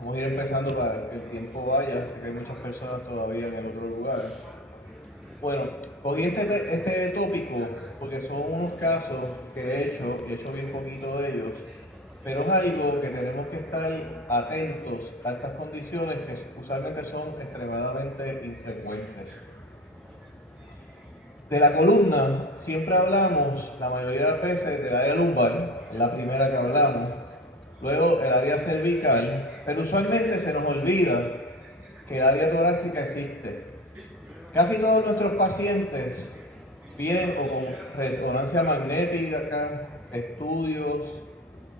Vamos a ir empezando para que el tiempo vaya, sé que hay muchas personas todavía en el otro lugar. Bueno, cogí este tópico porque son unos casos que he hecho bien poquito de ellos, pero es algo que tenemos que estar atentos a estas condiciones que usualmente son extremadamente infrecuentes. De la columna siempre hablamos, la mayoría de las veces, del área lumbar, es la primera que hablamos, luego el área cervical, pero usualmente se nos olvida que el área torácica existe. Casi todos nuestros pacientes vienen o con resonancia magnética, estudios,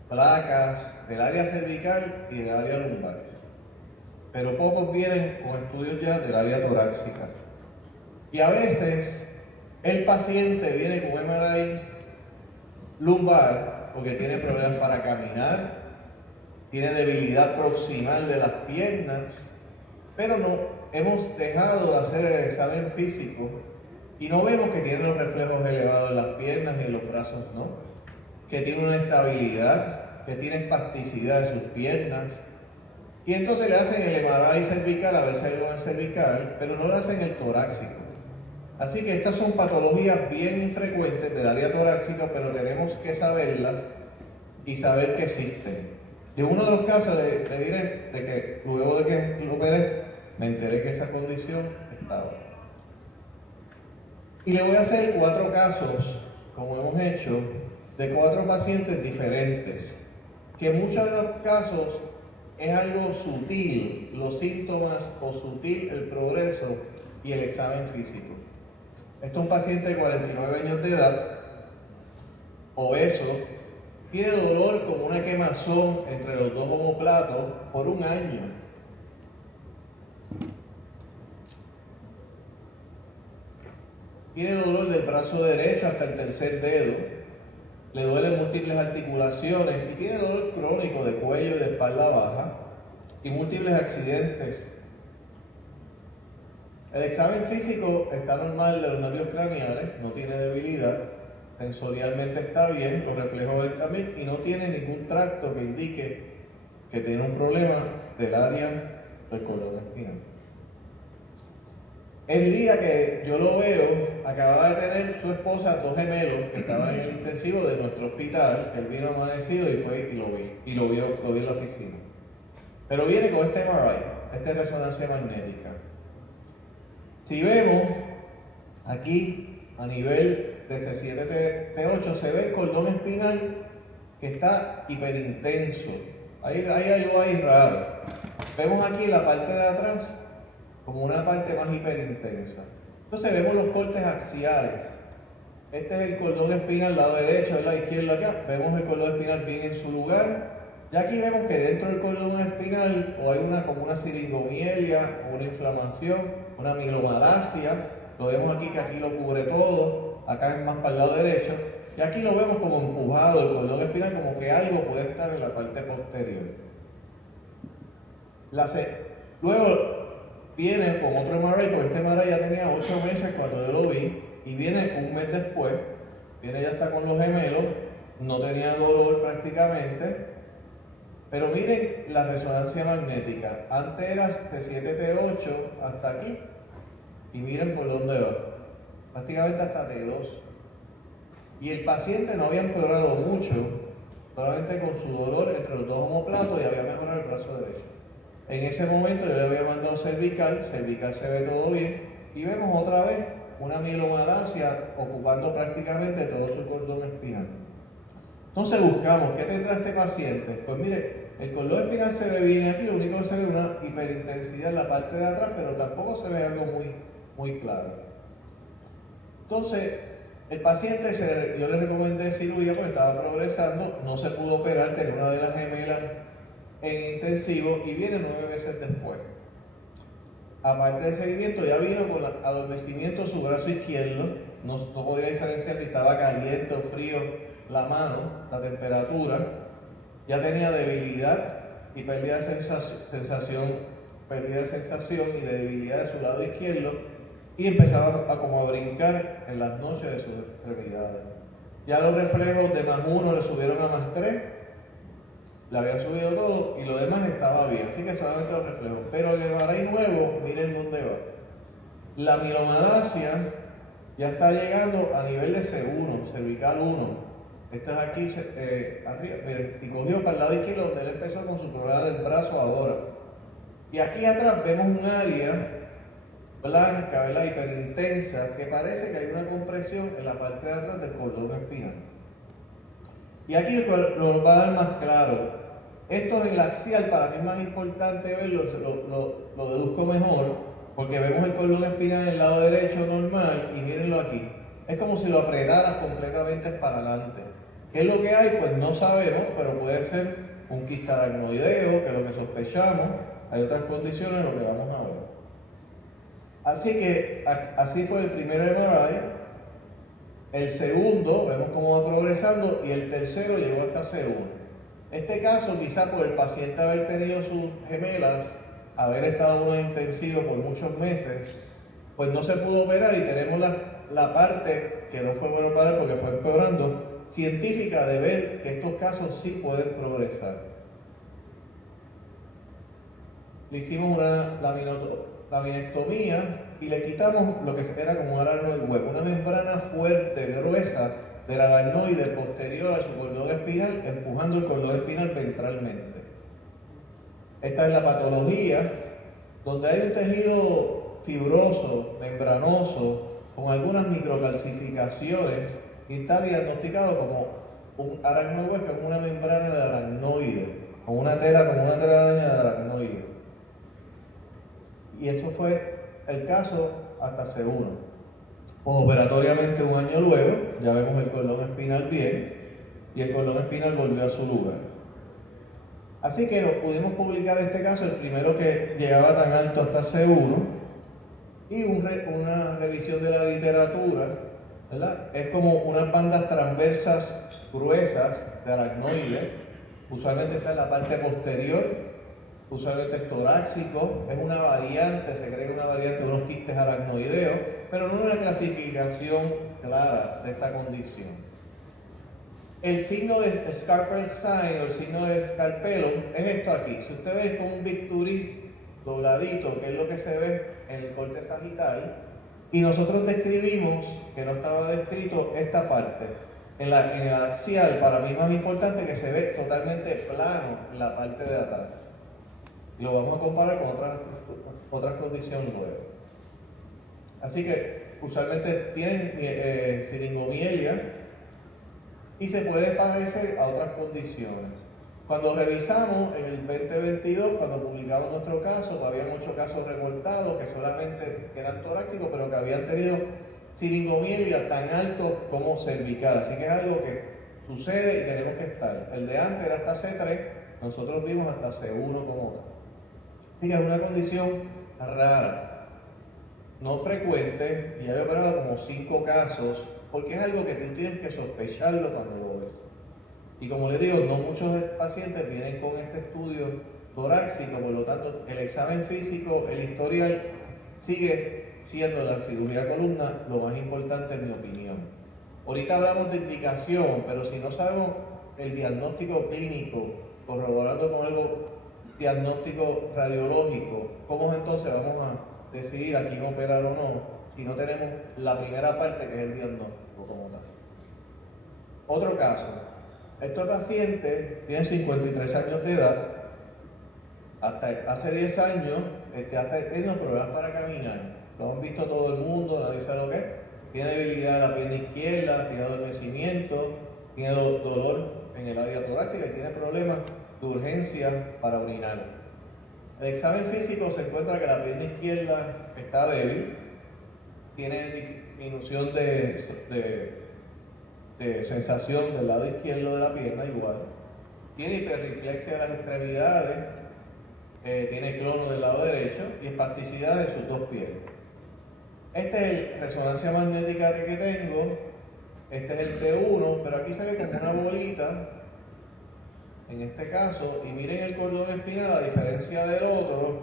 placas del área cervical y del área lumbar, pero pocos vienen con estudios ya del área torácica. Y a veces el paciente viene con MRI lumbar porque tiene problemas para caminar, tiene debilidad proximal de las piernas, pero no hemos dejado de hacer el examen físico y no vemos que tiene los reflejos elevados en las piernas y en los brazos, ¿no? Que tiene una estabilidad, que tiene espasticidad en sus piernas. Y entonces le hacen el MRI cervical a ver si hay algo en el cervical, pero no le hacen el torácico. Así que estas son patologías bien infrecuentes del área torácica, pero tenemos que saberlas y saber que existen. Y uno de los casos le diré de que luego de que lo operé, me enteré que esa condición estaba. Y le voy a hacer 4 casos, como hemos hecho, de 4 pacientes diferentes, que en muchos de los casos es algo sutil, los síntomas, o sutil el progreso y el examen físico. Este es un paciente de 49 años de edad, obeso, tiene dolor como una quemazón entre los dos omoplatos por 1 año. Tiene dolor del brazo derecho hasta el tercer dedo, le duelen múltiples articulaciones y tiene dolor crónico de cuello y de espalda baja y múltiples accidentes. El examen físico está normal de los nervios craneales, no tiene debilidad, sensorialmente está bien, los reflejos están bien y no tiene ningún tracto que indique que tiene un problema del área del cordón espinal. El día que yo lo veo, acababa de tener su esposa 2 gemelos que estaban en el intensivo de nuestro hospital, que él vino amanecido y fue y lo vi, lo vi en la oficina. Pero viene con este MRI, esta resonancia magnética. Si vemos aquí a nivel de C7-T8 se ve el cordón espinal que está hiperintenso. Hay algo ahí raro. Vemos aquí la parte de atrás como una parte más hiperintensa. Entonces vemos los cortes axiales. Este es el cordón espinal, lado derecho, el lado izquierdo acá. Vemos el cordón espinal bien en su lugar. Y aquí vemos que dentro del cordón espinal o hay como una siringomielia, o una inflamación, una mielomalacia. Lo vemos aquí que aquí lo cubre todo. Acá es más para el lado derecho. Y aquí lo vemos como empujado el cordón espinal, como que algo puede estar en la parte posterior. Luego viene con otro MRI, porque este MRI ya tenía 8 meses cuando yo lo vi, y viene 1 mes después, viene ya está con los gemelos, no tenía dolor prácticamente, pero miren la resonancia magnética, antes era de 7T8 hasta aquí, y miren por dónde va, prácticamente hasta T2. Y el paciente no había empeorado mucho, solamente con su dolor entre los 2 omoplatos y había mejorado el brazo derecho. En ese momento yo le había mandado cervical se ve todo bien, y vemos otra vez una mielomalacia ocupando prácticamente todo su cordón espinal. Entonces buscamos, ¿qué tendrá este paciente? Pues mire, el cordón espinal se ve bien aquí, lo único que se ve es una hiperintensidad en la parte de atrás, pero tampoco se ve algo muy claro. Entonces, el paciente, yo le recomendé cirugía porque estaba progresando, no se pudo operar, tenía una de las gemelas en intensivo y viene 9 meses después. Aparte del seguimiento, ya vino con adormecimiento su brazo izquierdo, no podía diferenciar si estaba caliente o frío la mano, la temperatura, ya tenía debilidad y pérdida de sensación y de debilidad de su lado izquierdo, y empezaba como a brincar en las noches de sus extremidades. Ya los reflejos de +1 le subieron a +3, le habían subido todo y lo demás estaba bien, así que solamente los reflejos. Pero el MRI nuevo, miren dónde va. La mielomalacia ya está llegando a nivel de C1, cervical 1. Esta es aquí arriba, miren, y cogió para el lado izquierdo donde él empezó con su problema del brazo ahora. Y aquí atrás vemos un área blanca, ¿verdad? Hiperintensa, que parece que hay una compresión en la parte de atrás del cordón espinal. Y aquí nos va a dar más claro. Esto en el axial para mí es más importante verlo, lo deduzco mejor, porque vemos el cordón espinal en el lado derecho normal y mírenlo aquí. Es como si lo apretaras completamente para adelante. ¿Qué es lo que hay? Pues no sabemos, pero puede ser un quiste aracnoideo, que es lo que sospechamos. Hay otras condiciones, lo que vamos a ver. Así que así fue el primer MRI, el segundo, vemos cómo va progresando, y el tercero llegó hasta C1. Este caso, quizá por el paciente haber tenido sus gemelas, haber estado en intensivo por muchos meses, pues no se pudo operar y tenemos la parte, que no fue bueno para él porque fue empeorando, científica de ver que estos casos sí pueden progresar. Le hicimos una laminectomía y le quitamos lo que era como un aracnoide web, una membrana fuerte, gruesa del aracnoide posterior a su cordón espinal, empujando el cordón espinal ventralmente. Esta es la patología, donde hay un tejido fibroso, membranoso, con algunas microcalcificaciones, y está diagnosticado como un aracnoide web, que es una membrana de aracnoide, con una tela como una telaraña de aracnoide. Y eso fue el caso hasta C1. Operatoriamente un año luego, ya vemos el cordón espinal bien, y el cordón espinal volvió a su lugar. Así que pudimos publicar este caso, el primero que llegaba tan alto hasta C1, y una revisión de la literatura, ¿verdad? Es como unas bandas transversas gruesas de aracnoide, usualmente está en la parte posterior, usualmente es torácico, es una variante, se cree que es una variante de unos quistes aracnoideos, pero no una clasificación clara de esta condición. El signo de Scarpel sign o el signo de Scarpellum es esto aquí. Si usted ve como un bisturí dobladito, que es lo que se ve en el corte sagital, y nosotros describimos, que no estaba descrito, esta parte. En el axial, para mí es más importante que se ve totalmente plano en la parte de atrás. Y lo vamos a comparar con otras condiciones nuevas. Así que usualmente tienen siringomielia y se puede parecer a otras condiciones. Cuando revisamos en el 2022, cuando publicamos nuestro caso, había muchos casos reportados que solamente eran torácicos, pero que habían tenido siringomielia tan alto como cervical. Así que es algo que sucede y tenemos que estar. El de antes era hasta C3, nosotros vimos hasta C1 como tal. Así que es una condición rara, no frecuente. Ya he operado como 5 casos, porque es algo que tú tienes que sospecharlo cuando lo ves. Y como les digo, no muchos pacientes vienen con este estudio torácico, por lo tanto el examen físico, el historial, sigue siendo la cirugía de columna lo más importante en mi opinión. Ahorita hablamos de indicación, pero si no sabemos el diagnóstico clínico, corroborando con algo diagnóstico radiológico, ¿cómo entonces vamos a decidir a quién operar o no si no tenemos la primera parte que es el diagnóstico como tal? Otro caso, este paciente tiene 53 años de edad, hasta hace 10 años hasta tiene problemas para caminar, lo han visto todo el mundo, nadie sabe lo que es, tiene debilidad en la pierna izquierda, tiene adormecimiento, tiene dolor en el área torácica y tiene problemas de urgencia para orinar. El examen físico se encuentra que la pierna izquierda está débil, tiene disminución de sensación del lado izquierdo de la pierna igual, tiene hiperreflexia de las extremidades, tiene clono del lado derecho y espasticidad en sus dos pies. Esta es la resonancia magnética que tengo, este es el T1, pero aquí se ve como una bolita en este caso, y miren el cordón espinal, a diferencia del otro,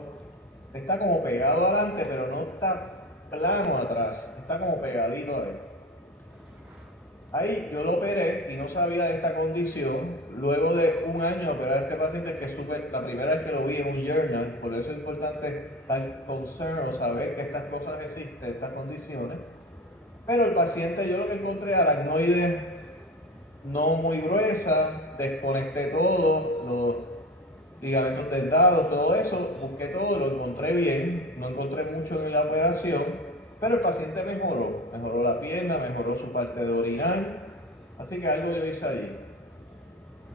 está como pegado adelante, pero no está plano atrás, está como pegadito ahí. Ahí yo lo operé y no sabía de esta condición. Luego de un año operar a este paciente, que supe, la primera vez que lo vi en un journal, por eso es importante estar concern o saber que estas cosas existen, estas condiciones. Pero el paciente, yo lo que encontré, aracnoides no muy gruesas, desconecté todo, los ligamentos dentados, todo eso, busqué todo, lo encontré bien, no encontré mucho en la operación, pero el paciente mejoró la pierna, mejoró su parte de orinar, así que algo yo hice allí.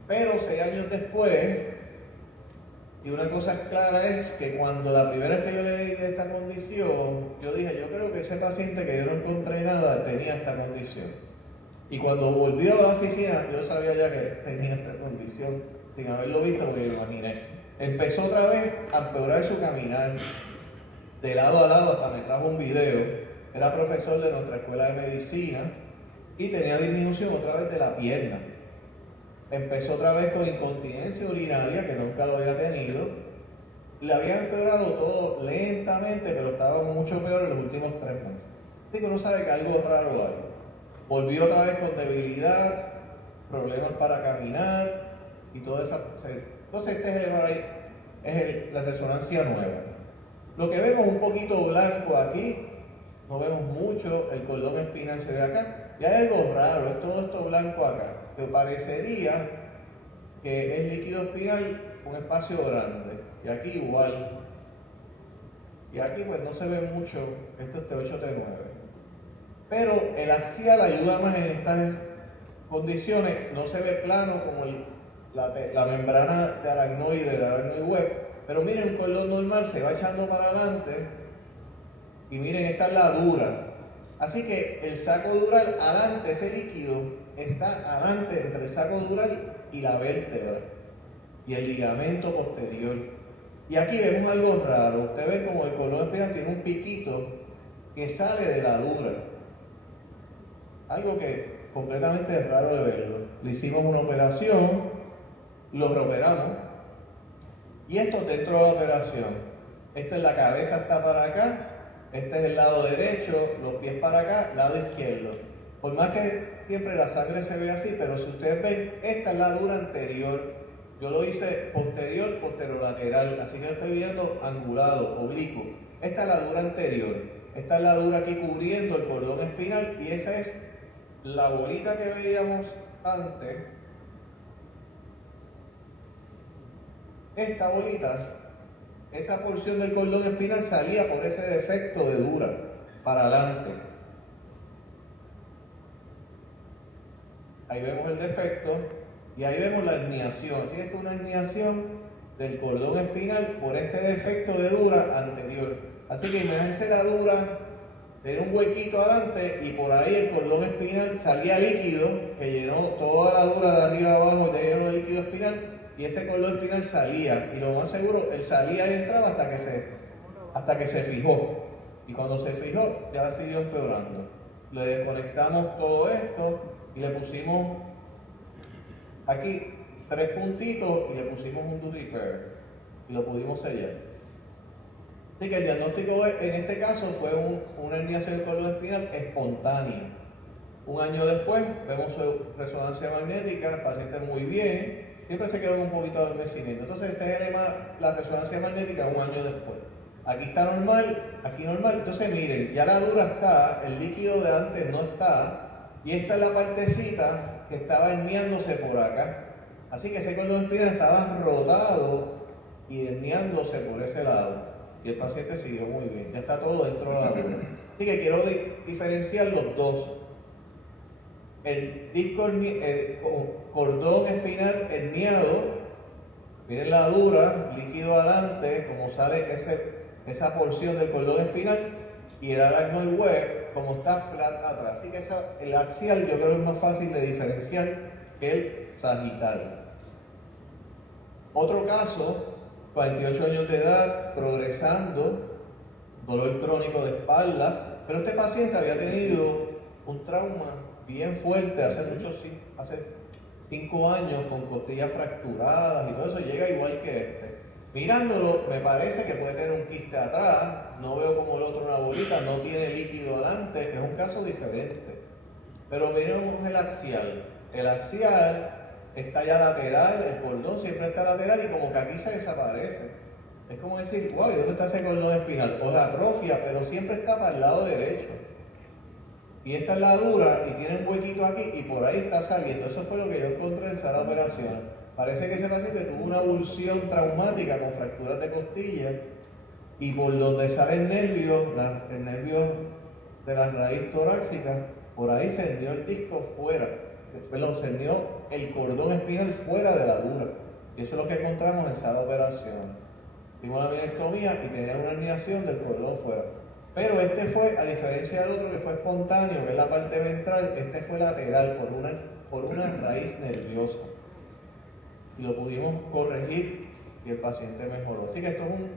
Pero 6 años después, y una cosa clara es que cuando la primera vez que yo leí de esta condición, yo dije, yo creo que ese paciente que yo no encontré nada tenía esta condición. Y cuando volvió a la oficina, yo sabía ya que tenía esta condición, sin haberlo visto, porque lo imaginé. Empezó otra vez a empeorar su caminar, de lado a lado, hasta me trajo un video. Era profesor de nuestra escuela de medicina y tenía disminución otra vez de la pierna. Empezó otra vez con incontinencia urinaria, que nunca lo había tenido. Le había empeorado todo lentamente, pero estaba mucho peor en los últimos 3 meses. Así que uno sabe que algo raro hay. Volvió otra vez con debilidad, problemas para caminar y toda esa cosa. Entonces este es el MRI, es la resonancia nueva. Lo que vemos un poquito blanco aquí, no vemos mucho, el cordón espinal se ve acá. Y hay algo raro, es todo esto blanco acá, que parecería que es líquido espinal, un espacio grande. Y aquí igual. Y aquí pues no se ve mucho, esto es T8, T9. Pero el axial ayuda más en estas condiciones, no se ve plano como la membrana de aracnoide, el aracnoid web. Pero miren, un cordón normal se va echando para adelante y miren, esta es la dura. Así que el saco dural adelante, ese líquido está adelante entre el saco dural y la vértebra y el ligamento posterior. Y aquí vemos algo raro. Usted ve como el cordón espinal tiene un piquito que sale de la dura. Algo que completamente es raro de verlo. Le hicimos una operación, lo reoperamos. Y esto dentro de la operación. Esta es la cabeza, está para acá. Este es el lado derecho, los pies para acá, lado izquierdo. Por más que siempre la sangre se ve así, pero si ustedes ven, esta es la dura anterior. Yo lo hice posterior, posterolateral, así que estoy viendo angulado, oblicuo. Esta es la dura anterior. Esta es la dura aquí cubriendo el cordón espinal y esa es la bolita que veíamos antes. Esta bolita, esa porción del cordón espinal salía por ese defecto de dura para adelante. Ahí vemos el defecto y ahí vemos la herniación. Así que esto es una herniación del cordón espinal por este defecto de dura anterior. Así que imagínense la dura, tenía un huequito adelante y por ahí el cordón espinal salía líquido que llenó toda la dura de arriba a abajo, de lleno de líquido espinal. Y ese cordón espinal salía, y lo más seguro, él salía y entraba hasta que se fijó. Y cuando se fijó, ya siguió empeorando. Le desconectamos todo esto y le pusimos aquí 3 puntitos y le pusimos un do repair. Y lo pudimos sellar. Así que el diagnóstico en este caso fue una herniación del cordón espinal espontánea. Un año después, vemos su resonancia magnética, el paciente muy bien. Siempre se quedó con un poquito de adormecimiento. Entonces, este es la resonancia magnética un año después. Aquí está normal, aquí normal. Entonces, miren, ya la dura está, el líquido de antes no está, y esta es la partecita que estaba herniándose por acá. Así que ese cordón espinal estaba rotado y herniándose por ese lado. Y el paciente siguió muy bien. Ya está todo dentro de la dura. Así que quiero diferenciar los dos. El disco, cordón espinal herniado, miren la dura, líquido adelante, como sale esa porción del cordón espinal, y el aracnoid web, como está flat atrás. Así que el axial yo creo que es más fácil de diferenciar que el sagital. Otro caso, 48 años de edad, progresando, dolor crónico de espalda, pero este paciente había tenido un trauma bien fuerte hace 5 años, con costillas fracturadas y todo eso, llega igual que este. Mirándolo, me parece que puede tener un quiste atrás, no veo como el otro una bolita, no tiene líquido adelante, que es un caso diferente. Pero miremos el axial. El axial está ya lateral, el cordón siempre está lateral y como que aquí se desaparece. Es como decir, wow, ¿dónde está ese cordón espinal? O se atrofia, pero siempre está para el lado derecho. Y esta es la dura y tiene un huequito aquí y por ahí está saliendo. Eso fue lo que yo encontré en sala de operaciones. Parece que ese paciente tuvo una avulsión traumática con fracturas de costilla y por donde sale el nervio de la raíz torácica, por ahí se hernió el disco fuera, perdón, se hernió el cordón espinal fuera de la dura. Y eso es lo que encontramos en sala de operaciones. Hicimos la minectomía y tenía una herniación del cordón fuera. Pero este fue, a diferencia del otro que fue espontáneo, que es la parte ventral, este fue lateral por una raíz nerviosa. Y lo pudimos corregir y el paciente mejoró. Así que esto es un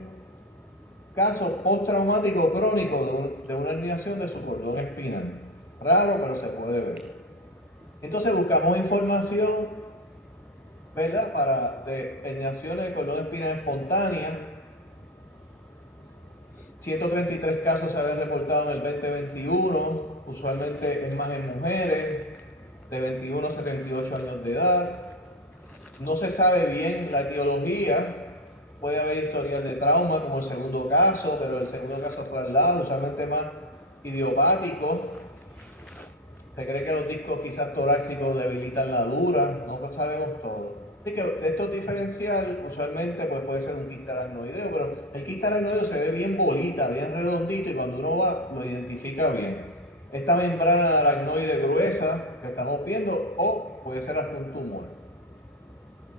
caso postraumático crónico de una herniación de su cordón espinal. Raro, pero se puede ver. Entonces buscamos información, ¿verdad?, de herniaciones de cordón espinal espontánea. 133 casos se habían reportado en el 2021, usualmente es más en mujeres de 21 a 78 años de edad. No se sabe bien la etiología, puede haber historial de trauma como el segundo caso, pero el segundo caso fue al lado, usualmente más idiopático. Se cree que los discos quizás torácicos debilitan la dura, no sabemos todo. Así que esto es diferencial, usualmente pues puede ser un quiste aracnoideo, pero el quiste aracnoideo se ve bien bolita, bien redondito y cuando uno va lo identifica bien. Esta membrana aracnoide gruesa que estamos viendo o puede ser hasta un tumor.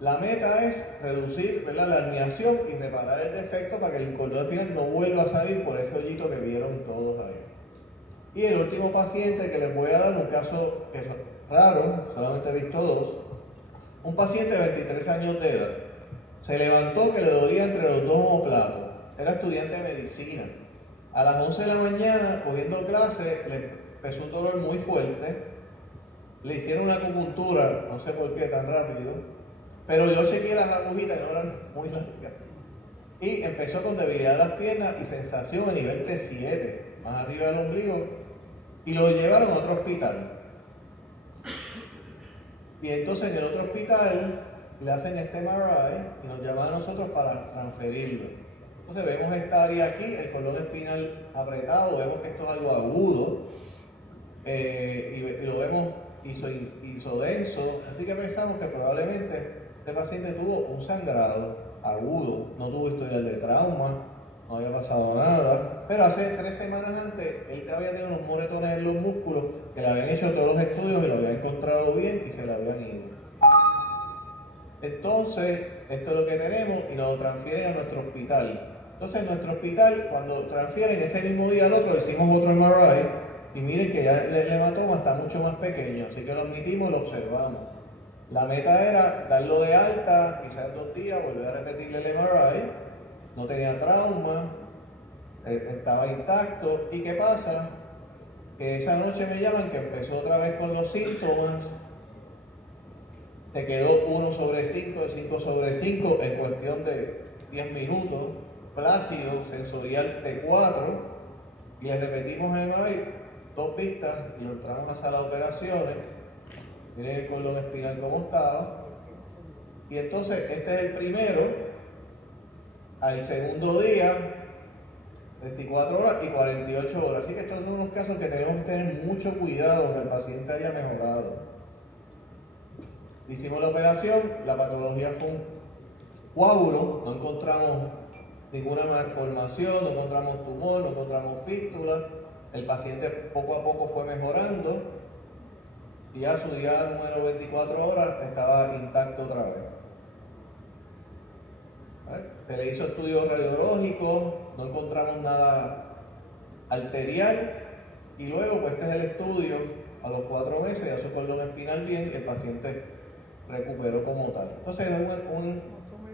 La meta es reducir, ¿verdad?, la herniación y reparar el defecto para que el cordón espinal no vuelva a salir por ese hoyito que vieron todos ahí. Y el último paciente que les voy a dar, un caso que es raro, solamente he visto dos. Un paciente de 23 años de edad. Se levantó que le dolía entre los dos omoplatos. Era estudiante de medicina. A las 11 de la mañana, cogiendo clase, le empezó un dolor muy fuerte. Le hicieron una acupuntura, no sé por qué tan rápido, pero yo chequeé las agujitas y no eran muy largas. Y empezó con debilidad de las piernas y sensación a nivel T7, más arriba del ombligo, y lo llevaron a otro hospital. Y entonces en el otro hospital le hacen este MRI y nos llaman a nosotros para transferirlo. Entonces vemos esta área aquí, el cordón espinal apretado, vemos que esto es algo agudo y lo vemos isodenso, así que pensamos que probablemente este paciente tuvo un sangrado agudo, no tuvo historial de trauma, no había pasado nada, pero hace 3 semanas antes él había tenido unos moretones en los músculos que le habían hecho todos los estudios y lo habían encontrado bien y se le habían ido. Entonces, esto es lo que tenemos y nos lo transfieren a nuestro hospital. Entonces, en nuestro hospital, cuando transfieren ese mismo día al otro, hicimos otro MRI y miren que ya el hematoma está mucho más pequeño, así que lo admitimos y lo observamos. La meta era darlo de alta, quizás 2 días, volver a repetirle el MRI. No tenía trauma, estaba intacto. ¿Y qué pasa? Que esa noche me llaman que empezó otra vez con los síntomas. Se quedó 1 sobre 5, 5 sobre 5 en cuestión de 10 minutos. Plácido, sensorial T4. Y le repetimos el MRI, 2 vistas y lo entramos a sala de operaciones. Miren el cordón espinal como estaba. Y entonces este es el primero. Al segundo día, 24 horas y 48 horas. Así que estos son unos casos que tenemos que tener mucho cuidado que el paciente haya mejorado. Hicimos la operación, la patología fue un coágulo, no encontramos ninguna malformación, no encontramos tumor, no encontramos fístula. El paciente poco a poco fue mejorando y a su día número 24 horas estaba intacto otra vez. Se le hizo estudios radiológicos, no encontramos nada arterial y luego pues este es el estudio a los 4 meses, ya su cordón espinal bien y el paciente recuperó como tal. Entonces es un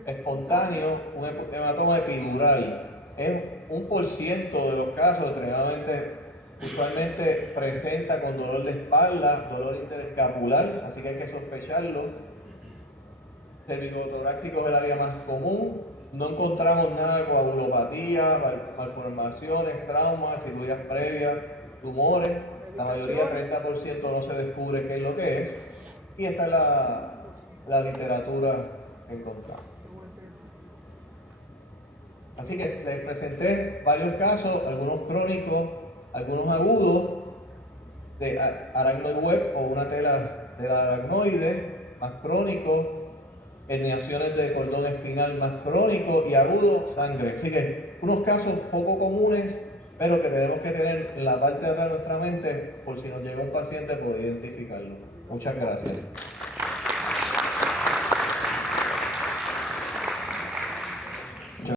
espontáneo, un hematoma epidural. Es 1% de los casos, extremadamente, usualmente presenta con dolor de espalda, dolor interescapular, así que hay que sospecharlo. Cervicotorácico es el área más común. No encontramos nada de coagulopatía, malformaciones, traumas, cirugías previas, tumores. La mayoría, 30%, no se descubre qué es lo que es. Y esta es la literatura que encontramos. Así que les presenté varios casos, algunos crónicos, algunos agudos de aracnoid web o una tela de la aracnoide, más crónicos, herniaciones de cordón espinal más crónico y agudo, sangre. Así que unos casos poco comunes, pero que tenemos que tener en la parte de atrás de nuestra mente por si nos llega un paciente poder identificarlo. Muchas gracias.